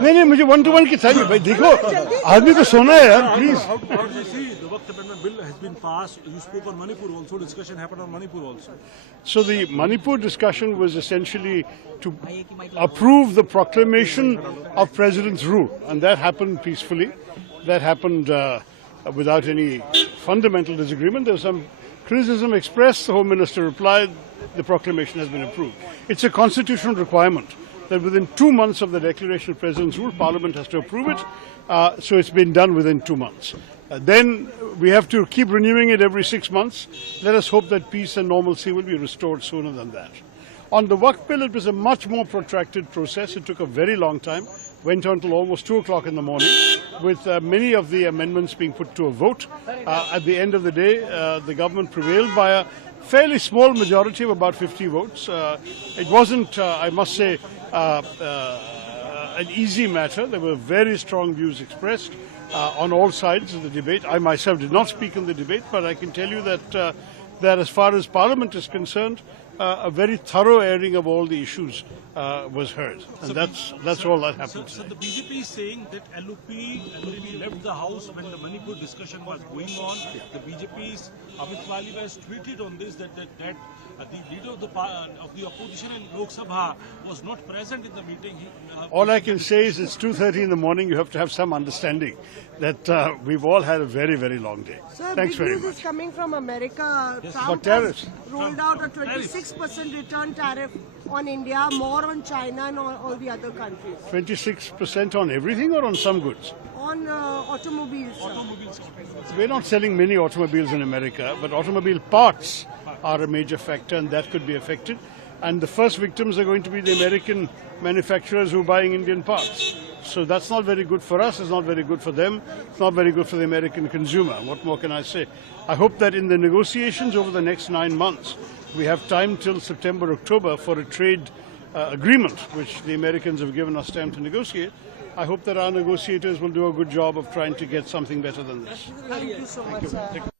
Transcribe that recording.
नहीं मुझे 1-to-1 की चाहिए भाई. देखो आदमी को सोना है यार, please. The Waqf Amendment Bill has been passed. You spoke on Manipur also. Discussion happened on Manipur also. So the Manipur discussion was essentially to approve the proclamation of President's rule, and that happened peacefully. That happened without any fundamental disagreement. There was some criticism expressed. The Home Minister replied, the proclamation has been approved. It's a constitutional requirement that within 2 months of the declaration of President's rule, Parliament has to approve it. So it's been done within 2 months. Then we have to keep renewing it every 6 months. Let us hope that peace and normalcy will be restored sooner than that. On the Waqf bill, it was a much more protracted process. It took a very long time. Went on till almost 2 o'clock in the morning, with many of the amendments being put to a vote. At the end of the day, the government prevailed by a fairly small majority of about 50 votes. It wasn't, I must say, an easy matter. There were very strong views expressed on all sides of the debate. I myself did not speak in the debate, but I can tell you that that as far as Parliament is concerned, a very thorough airing of all the issues was heard. And that's all that happened. So the BJP is saying that LUP left the house when the Manipur discussion was going on. The BJP's Amit Wallia has tweeted on this that the leader of the opposition in Lok Sabha was not present in the meeting. All I can say is it's 2:30 in the morning. You have to have some understanding that we've all had a very, very long day. Sir, Thanks very news much. is coming from America. What Trump tariffs? has rolled out a 26% return tariff on India, more on China and all the other countries. 26% on everything or on some goods? On automobiles. We're not selling many automobiles in America, but automobile parts are a major factor, and that could be affected. And the first victims are going to be the American manufacturers who are buying Indian parts. So that's not very good for us, it's not very good for them, it's not very good for the American consumer. What more can I say? I hope that in the negotiations over the next 9 months, we have time till September, October for a trade agreement, which the Americans have given us time to negotiate. I hope that our negotiators will do a good job of trying to get something better than this. Thank you so much, sir.